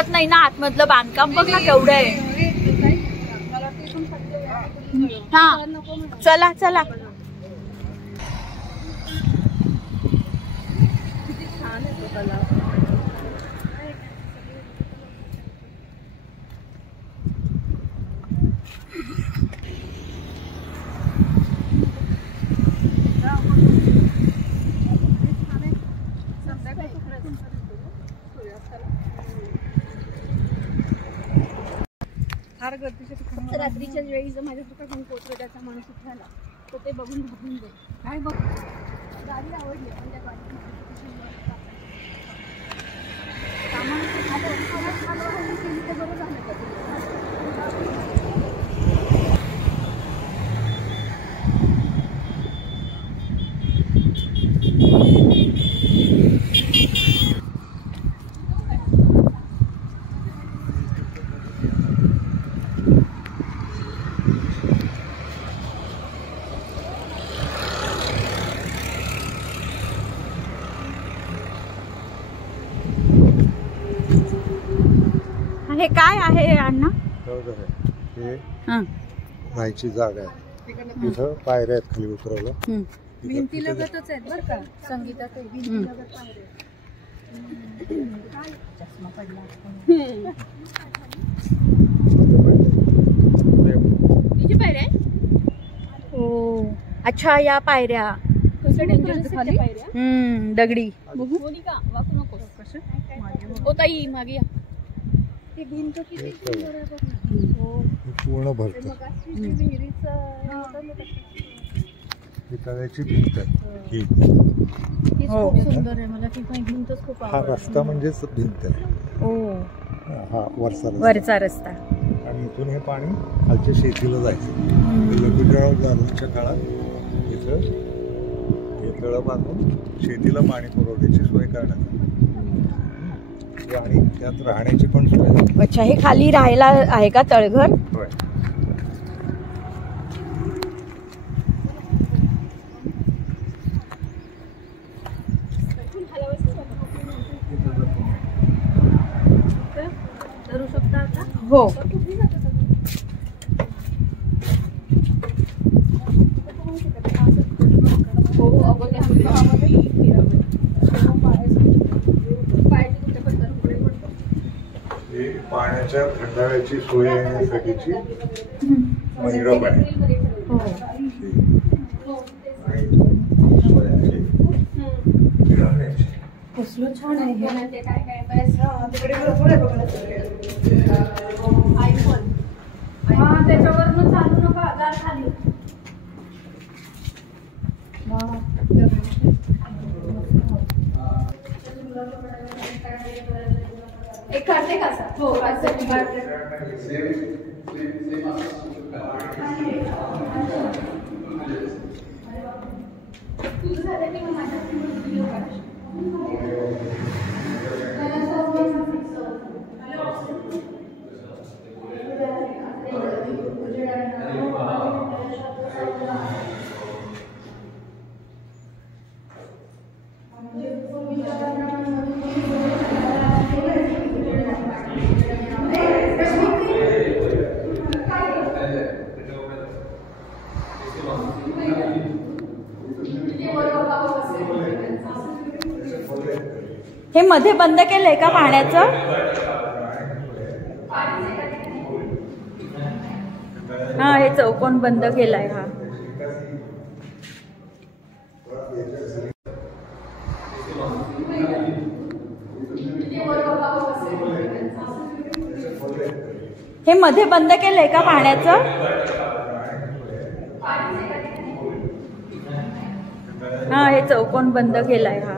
दिसत नाही ना आतमधलं बांधकाम, बघ ना केवढं आहे. हा चला चला. रात्रीच्या वेळी जर माझ्यासारखा कोण पोचलं त्याचा माणूस उठला तर ते बघून घाबरून जाईल. काय बघ गाडी आवडली पण त्या गाडीत बरं झालं का. हे काय आहे अण्णा? हे राहायची जागा आहे. तिथं पायऱ्या आहेत खाली उतरायला. भिंती लगतच आहेत बरं का संगीतात. भिंती लगत पायऱ्या. चष्मा पडला. किती पायऱ्या आहेत? हो अच्छा या पायऱ्या. कसं डेंजरस खाली पायऱ्या. दगडी. बघू का वाकू नको. कसं ओ ताई मागे या. ती भिंत किती सुंदर आहे बघ ना. हो पूर्ण भरतं. तळ्याची भिंत आहे ही. खूप सुंदर आहे. मला ती पण भिंतच खूप आवडते. हा रस्ता म्हणजेच भिंत आहे. हो हा वरचा रस्ता. आणि इथून हे पाणी खालच्या शेतीला जायचं. लघुजळ जाधवच्या काळात इथं हे तळं बांधून शेतीला पाणी पुरवण्याची सोय करण्यात आली आणि त्यात राहण्याची पण सोय. अच्छा हे खाली राहायला आहे का तळघर? होय. धरू शकता आता? हो पाण्याच्या थंडाव्याची सोय येण्यासाठीची मंडप आहे. कसलं छान आहे हे. त्याच्यावरनं चालू नका गार खाली. एक काढते का सर? हो तुझं झालं की मग माझ्या हे मध्ये बंद केलंय का पाण्याचं? हा हे चौकोन बंद केलाय. हा हे मध्ये बंद केलंय का पाण्याचं? हा हे चौकोन बंद केलाय. हा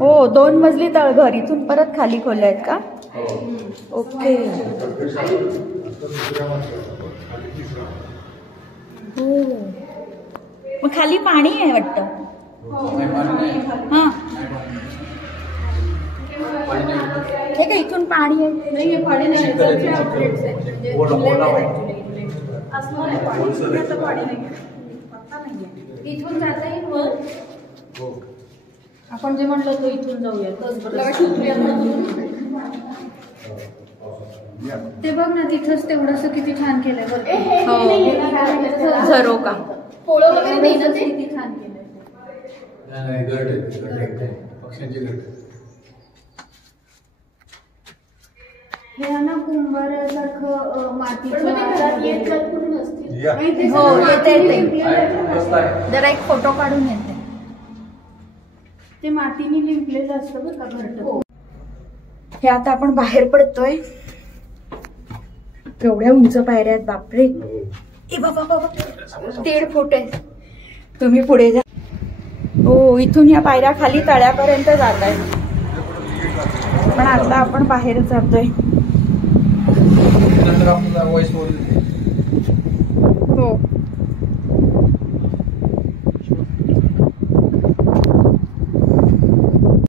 हो 2 मजली तळघर. इथून परत खाली खोल्या आहेत का? ओके. हो मग खाली पाणी आहे वाटतं. हा हे का इथून पाणी आहे? नाही पाणी नाही. असणार आहे पाणी. पाणी नाही. पत्ता नाही. इथून जाता येईल वर हो. आपण जे म्हणलं तो इथून जाऊया या. ते बघ ना तिथंच तेवढंसं किती छान केलंय बघ झरोका पोळं वगैरे नाही ना ते किती छान केलंय पक्ष्यांची घरटे. हे ना कुंभारासारखं मातीचं या. हो येते जरा एक फोटो काढून येते. ते मातीने लिंपलेलं असतं बरं का घरटं. हे आता आपण बाहेर पडतोय. केवढ्या उंच पायऱ्या आहेत बापरे. ए बाबा बाबा 1.5 फूट आहे. तुम्ही पुढे जा. हो इथून या पायऱ्या खाली तळ्यापर्यंत जात आहेत. पण आता आपण बाहेर जातोय. आपल्याला वॉइस